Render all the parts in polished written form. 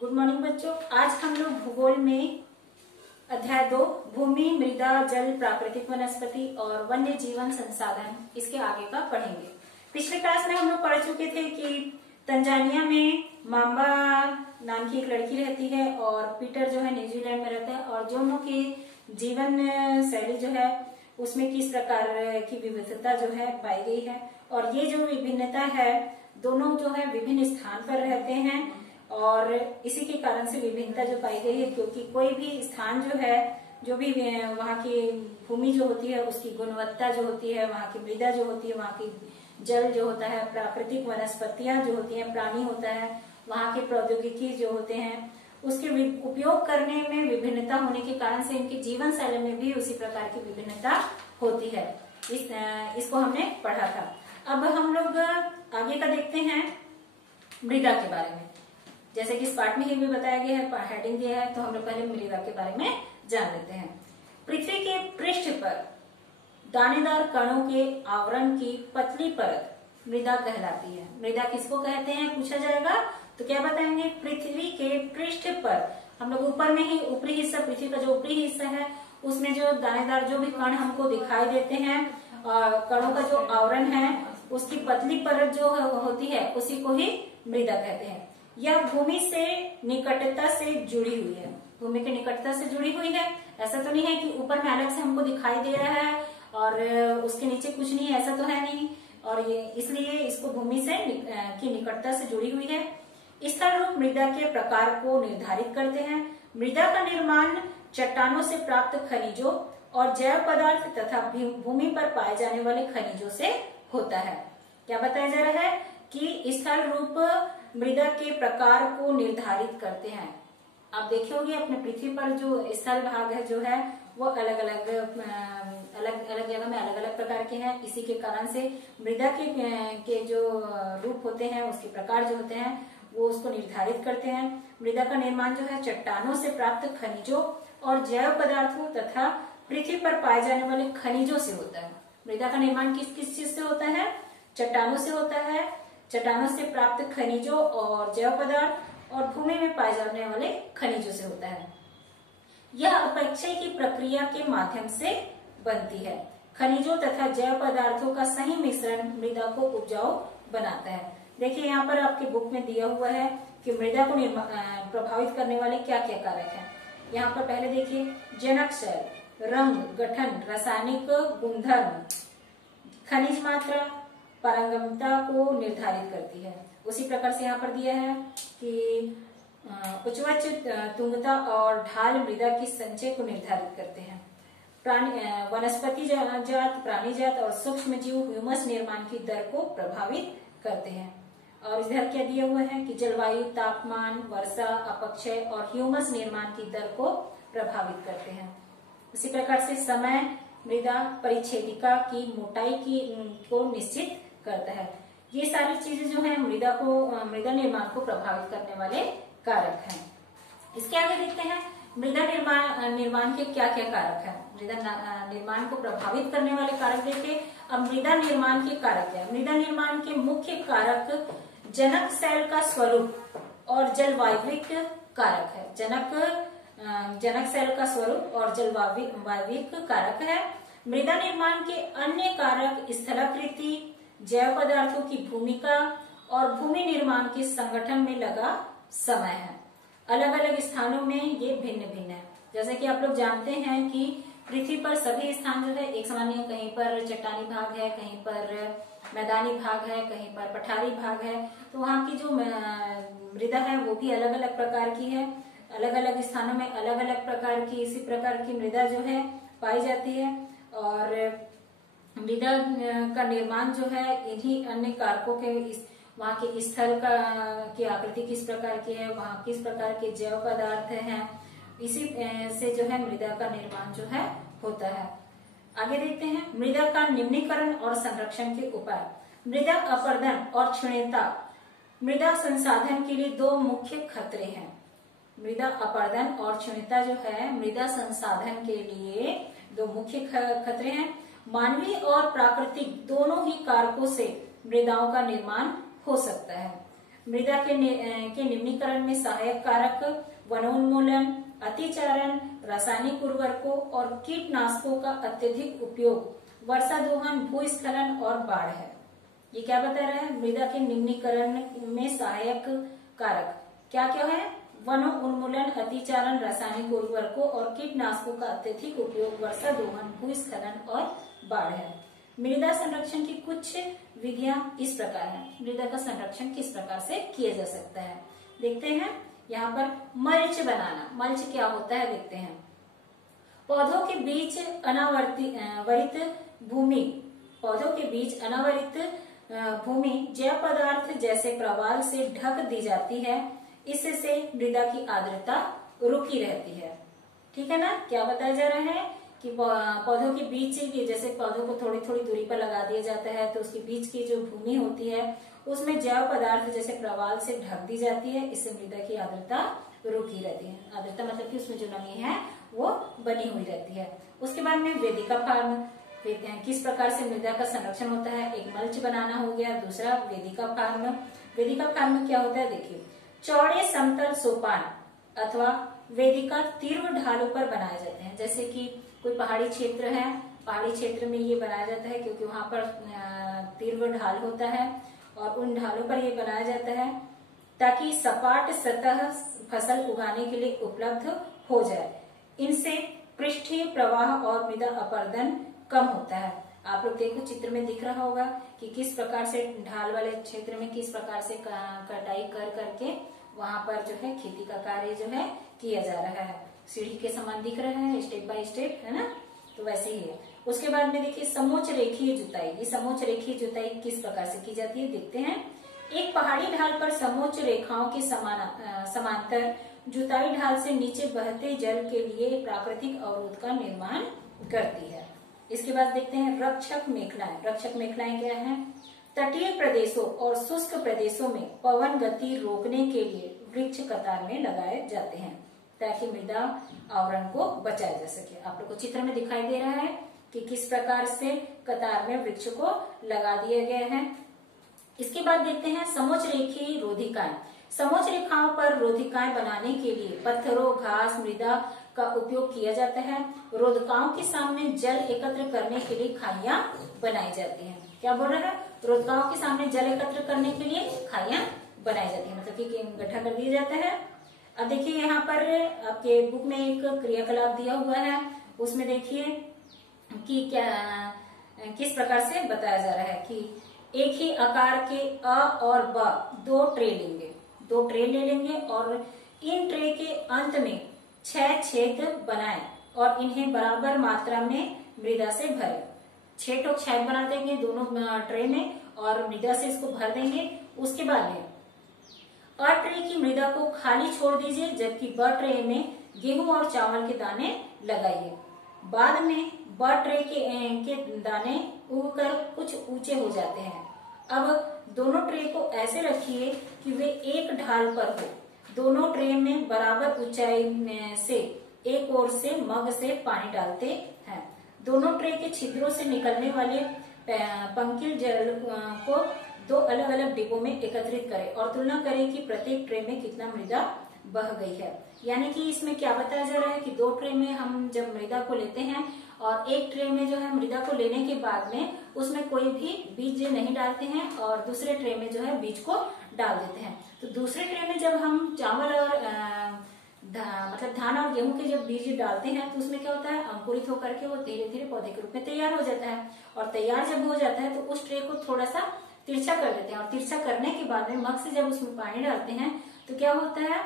Good morning बच्चों। आज हम लोग भूगोल में अध्याय 2 भूमि, मृदा, जल, प्राकृतिक वनस्पति और वन्य जीवन संसाधन इसके आगे का पढ़ेंगे। पिछले क्लास में हम लोग पढ़ चुके थे कि तंजानिया में माम्बा नाम की एक लड़की रहती है और पीटर जो है न्यूजीलैंड में रहता है, और दोनों की जीवन शैली जो है उसमें किस प्रकार की विविधता जो है पाई गई है। और ये जो विभिन्नता है दोनों जो है विभिन्न स्थान पर रहते हैं और इसी के कारण से विभिन्नता जो पाई गई है, क्योंकि कोई भी स्थान जो है, जो भी वहाँ की भूमि जो होती है उसकी गुणवत्ता जो होती है, वहाँ की मृदा जो होती है, वहाँ की जल जो होता है, प्राकृतिक वनस्पतियां जो होती हैं, प्राणी होता है, वहाँ के प्रौद्योगिकी जो होते हैं, उसके उपयोग करने में विभिन्नता होने के कारण से इनकी जीवन शैली में भी उसी प्रकार की विभिन्नता होती है। इसको हमने पढ़ा था। अब हम लोग आगे का देखते हैं मृदा के बारे में। जैसे कि इस पाठ में ही भी बताया गया है, हेडिंग दिया है, तो हम लोग पहले मृदा के बारे में जान लेते हैं। पृथ्वी के पृष्ठ पर दानेदार कणों के आवरण की पतली परत मृदा कहलाती है। मृदा किसको कहते हैं पूछा जाएगा तो क्या बताएंगे? पृथ्वी के पृष्ठ पर, हम लोग ऊपर में ही ऊपरी हिस्सा, पृथ्वी का जो ऊपरी हिस्सा है उसमें जो दानेदार जो भी कण हमको दिखाई देते हैं, कणों का जो आवरण है उसकी पतली परत जो होती है उसी को ही मृदा कहते हैं। यह भूमि से निकटता से जुड़ी हुई है। भूमि के निकटता से जुड़ी हुई है, ऐसा तो नहीं है कि ऊपर में अलग से हमको दिखाई दे रहा है और उसके नीचे कुछ नहीं है, ऐसा तो है नहीं। और ये इसलिए इसको भूमि से की निकटता से जुड़ी हुई है। स्थल रूप मृदा के प्रकार को निर्धारित करते हैं। मृदा का निर्माण चट्टानों से प्राप्त खनिजों और जैव पदार्थ तथा भूमि पर पाए जाने वाले खनिजों से होता है। क्या बताया जा रहा है कि स्थल रूप मृदा के प्रकार को निर्धारित करते हैं। आप देखे होंगे अपने पृथ्वी पर जो स्थल भाग है जो है वो अलग अलग जगह में अलग अलग प्रकार के हैं। इसी के कारण से मृदा के जो रूप होते हैं, उसके प्रकार जो होते हैं वो उसको निर्धारित करते हैं। मृदा का निर्माण जो है चट्टानों से प्राप्त खनिजों और जैव पदार्थों तथा पृथ्वी पर पाए जाने वाले खनिजों से होता है। मृदा का निर्माण किस किस चीज से होता है? चट्टानों से होता है। चट्टानों से प्राप्त खनिजों और जैव पदार्थ और भूमि में पाए जाने वाले खनिजों से होता है। यह अपक्षय की प्रक्रिया के माध्यम से बनती है। खनिजों तथा जैव पदार्थों का सही मिश्रण मृदा को उपजाऊ बनाता है। देखिए यहाँ पर आपके बुक में दिया हुआ है कि मृदा को प्रभावित करने वाले क्या क्या कारक हैं। यहाँ पर पहले देखिए, जनक शैल, रंग, गठन, रासायनिक गुणधर्म, खनिज मात्रा, पारंगमता को निर्धारित करती है। उसी प्रकार से यहाँ पर दिया है कि उच्च तुंगता और ढाल मृदा की संचय को निर्धारित करते हैं। वनस्पति जात, प्राणी जात और सूक्ष्म जीव ह्यूमस निर्माण की दर को प्रभावित करते हैं। और इधर क्या दिया हुआ है कि जलवायु, तापमान, वर्षा, अपक्षय और ह्यूमस निर्माण की दर को प्रभावित करते हैं। उसी प्रकार से समय मृदा परिच्छेदिका की मोटाई को निश्चित करता है। ये सारी चीजें जो है मृदा निर्माण को प्रभावित करने वाले कारक हैं। इसके आगे देखते हैं मृदा निर्माण के क्या क्या कारक हैं। मृदा निर्माण को प्रभावित करने वाले कारक देखिए। अब मृदा निर्माण के कारक क्या है? मृदा निर्माण के मुख्य कारक जनक शैल का स्वरूप और जलवायविक कारक है। जनक शैल का स्वरूप और जलवायविक कारक है। मृदा निर्माण के अन्य कारक स्थलाकृति, जैव पदार्थों की भूमिका और भूमि निर्माण के संगठन में लगा समय है। अलग अलग स्थानों में ये भिन्न भिन्न है। जैसे कि आप लोग जानते हैं कि पृथ्वी पर सभी स्थान जो है एक समान नहीं है। कहीं पर चट्टानी भाग है, कहीं पर मैदानी भाग है, कहीं पर पठारी भाग है। तो वहाँ की जो मृदा है वो भी अलग अलग प्रकार की है। अलग अलग स्थानों में अलग अलग प्रकार की इसी प्रकार की मृदा जो है पाई जाती है। और मृदा का निर्माण जो है इन्हीं अन्य कारकों के, वहाँ के स्थल की आकृति किस प्रकार की है, वहाँ किस प्रकार के जैव पदार्थ हैं, इसी से जो है मृदा का निर्माण जो है होता है। आगे देखते हैं मृदा का निम्नीकरण और संरक्षण के उपाय। मृदा अपरदन और क्षीणता मृदा संसाधन के लिए दो मुख्य खतरे हैं। मृदा अपरदन और क्षीणता जो है मृदा संसाधन के लिए दो मुख्य खतरे हैं। मानवीय और प्राकृतिक दोनों ही कारकों से मृदाओं का निर्माण हो सकता है। मृदा के निम्नीकरण में सहायक कारक वनोन्मूलन, अतिचारण, रासायनिक उर्वरकों और कीटनाशकों का अत्यधिक उपयोग, वर्षा दोहन, भूस्खलन और बाढ़ है। ये क्या बता रहा है? मृदा के निम्नीकरण में सहायक कारक क्या क्या है? वनों उन्मूलन, अतिचारण, रासायनिक उर्वरकों और कीटनाशकों का अत्यधिक उपयोग, वर्षा दोहन, भूस्खलन और बाढ़ है। मृदा संरक्षण की कुछ विधियां इस प्रकार है। मृदा का संरक्षण किस प्रकार से किया जा सकता है देखते हैं। यहाँ पर मल्च बनाना। मल्च क्या होता है देखते हैं। पौधों के बीच अनावरित भूमि, पौधों के बीच अनावरित भूमि जैव पदार्थ जैसे प्रवाल से ढक दी जाती है। इससे मृदा की आर्द्रता रुकी रहती है। ठीक है ना? क्या बताया जा रहा है कि पौधों के बीच जैसे पौधों को थोड़ी थोड़ी दूरी पर लगा दिया जाता है, तो उसके बीच की जो भूमि होती है उसमें जैव पदार्थ जैसे प्रवाल से ढक दी जाती है। इससे मृदा की आर्द्रता रुकी रहती है। आर्द्रता मतलब कि उसमें जो नमी है वो बनी हुई रहती है। उसके बाद में वेदिका फार्म, किस प्रकार से मृदा का संरक्षण होता है। एक मल्च बनाना हो गया, दूसरा वेदिका फार्म। वेदिका फार्म में क्या होता है देखिए, चौड़े समतल सोपान अथवा वेदिका तीव्र ढालों पर बनाए जाते हैं। जैसे कि कोई पहाड़ी क्षेत्र है, पहाड़ी क्षेत्र में ये बनाया जाता है क्योंकि वहां पर तीव्र ढाल होता है और उन ढालों पर ये बनाया जाता है ताकि सपाट सतह फसल उगाने के लिए उपलब्ध हो जाए। इनसे पृष्ठीय प्रवाह और मृदा अपरदन कम होता है। आप लोग देखो चित्र में दिख रहा होगा कि किस प्रकार से ढाल वाले क्षेत्र में किस प्रकार से कटाई कर करके वहां पर जो है खेती का कार्य जो है किया जा रहा है। सीढ़ी के समान दिख रहा है, स्टेप बाय स्टेप, है ना? तो वैसे ही है। उसके बाद में देखिए समोच्च रेखीय जुताई। ये समोच्च रेखीय जुताई किस प्रकार से की जाती है देखते हैं। एक पहाड़ी ढाल पर समोच्च रेखाओं के समांतर जुताई ढाल से नीचे बहते जल के लिए प्राकृतिक अवरोध का निर्माण करती है। इसके बाद देखते हैं रक्षक मेखलाएं। रक्षक मेखलाएं क्या है? तटीय प्रदेशों और शुष्क प्रदेशों में पवन गति रोकने के लिए वृक्ष कतार में लगाए जाते हैं ताकि मृदा आवरण को बचाया जा सके। आप लोग को चित्र में दिखाई दे रहा है कि किस प्रकार से कतार में वृक्ष को लगा दिया गया है। इसके बाद देखते हैं समोच्च रेखीय रोधिकाएं। समोच्च रेखाओं पर रोधिकाएं बनाने के लिए पत्थरों, घास, मृदा का उपयोग किया जाता है। रोधिकाओं के सामने जल एकत्र करने के लिए खाइयां बनाई जाती हैं। क्या बोल रहा है? रोधिकाओं के सामने जल एकत्र करने के लिए खाइयां बनाई जाती है, मतलब कि गड्ढा कर दिया जाता है। अब देखिए यहाँ पर आपके बुक में एक क्रियाकलाप दिया हुआ है, उसमें देखिए कि क्या किस प्रकार से बताया जा रहा है कि एक ही आकार के अ और ब दो ट्रे लेंगे, दो ट्रे ले लेंगे और इन ट्रे के अंत में 6 छेद बनाएं और इन्हें बराबर मात्रा में मृदा से भरें। 6 टोक छेद बना देंगे दोनों ट्रे में और मृदा से इसको भर देंगे। उसके बाद में अ ट्रे की मृदा को खाली छोड़ दीजिए, जबकि ब ट्रे में गेहूं और चावल के दाने लगाइए। बाद में ब ट्रे के दाने उगकर कुछ ऊंचे हो जाते हैं। अब दोनों ट्रे को ऐसे रखिए कि वे एक ढाल पर हो। दोनों ट्रे में बराबर ऊंचाई से एक ओर से मग से पानी डालते हैं। दोनों ट्रे के छिद्रों से निकलने वाले पंकिल जल को 2 अलग अलग डिब्बों में एकत्रित करें और तुलना करें कि प्रत्येक ट्रे में कितना मृदा बह गई है। यानी कि इसमें क्या बताया जा रहा है कि 2 ट्रे में हम जब मृदा को लेते हैं और एक ट्रे में जो है मृदा को लेने के बाद में उसमें कोई भी बीज नहीं डालते हैं और दूसरे ट्रे में जो है बीज को डाल देते हैं। तो दूसरे ट्रे में जब हम चावल और मतलब धान और गेहूं के जब बीज डालते हैं तो उसमें क्या होता है, अंकुरित होकर के वो धीरे धीरे पौधे के रूप में तैयार हो जाता है। और तैयार जब हो जाता है तो उस ट्रे को थोड़ा सा तिरछा कर देते हैं और तिरछा करने के बाद में मग से जब उसमें पानी डालते हैं तो क्या होता है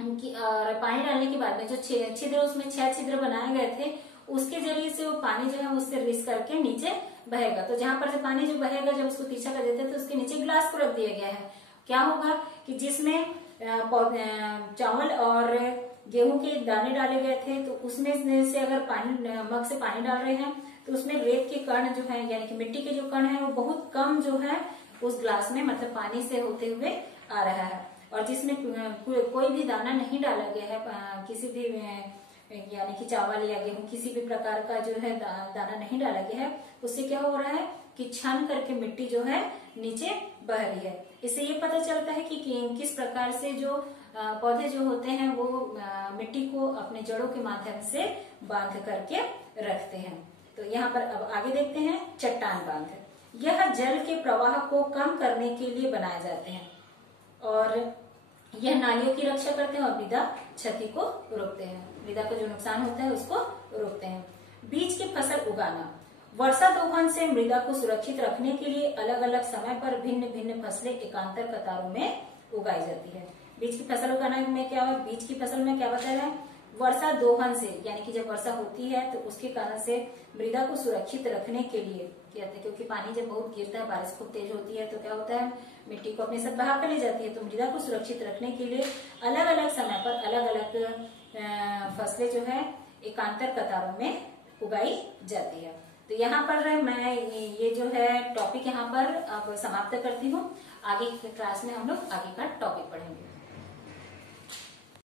कि पानी डालने के बाद में जो छिद्र उसमें 6 छिद्र बनाए गए थे उसके जरिए से वो पानी जो है उससे रिस करके नीचे बहेगा। तो जहां पर से पानी जो बहेगा जब उसको तिरछा कर देते हैं तो उसके नीचे ग्लास को रख दिया गया है। क्या होगा कि जिसमें चावल और गेहूं के दाने डाले गए थे तो उसमें से अगर पानी मग से पानी डाल रहे हैं तो उसमें रेत के कण जो है यानी कि मिट्टी के जो कण है वो बहुत कम जो है उस ग्लास में मतलब पानी से होते हुए आ रहा है। और जिसमें कोई भी दाना नहीं डाला गया है, किसी भी यानी कि चावल या गेहूं किसी भी प्रकार का जो है दाना नहीं डाला गया है, उससे क्या हो रहा है कि छन करके मिट्टी जो है नीचे बह रही है। इससे ये पता चलता है कि किस प्रकार से जो पौधे जो होते हैं वो मिट्टी को अपने जड़ों के माध्यम से बांध करके रखते हैं। तो यहाँ पर अब आगे देखते हैं चट्टान बांध। यह जल के प्रवाह को कम करने के लिए बनाए जाते हैं और यह नालियों की रक्षा करते हैं और मृदा क्षति को रोकते हैं, मृदा को जो नुकसान होता है उसको रोकते हैं। बीज की फसल उगाना। वर्षा दोहन से मृदा को सुरक्षित रखने के लिए अलग अलग समय पर भिन्न भिन्न फसलें एकांतर कतारों में उगाई जाती है। बीज की फसल उगाना में क्या है, बीज की फसल में क्या बताया है, वर्षा दोहन से, यानी कि जब वर्षा होती है तो उसके कारण से मृदा को सुरक्षित रखने के लिए क्या होता है, क्योंकि पानी जब बहुत गिरता है, बारिश खूब तेज होती है तो क्या होता है, मिट्टी को अपने साथ बहा कर ले जाती है। तो मृदा को सुरक्षित रखने के लिए अलग अलग समय पर अलग अलग फसलें जो है एकांतर कतारों में उगाई जाती है। तो यहाँ पर मैं ये जो है टॉपिक यहाँ पर अब समाप्त करती हूँ। आगे की क्लास में हम लोग आगे का टॉपिक पढ़ेंगे।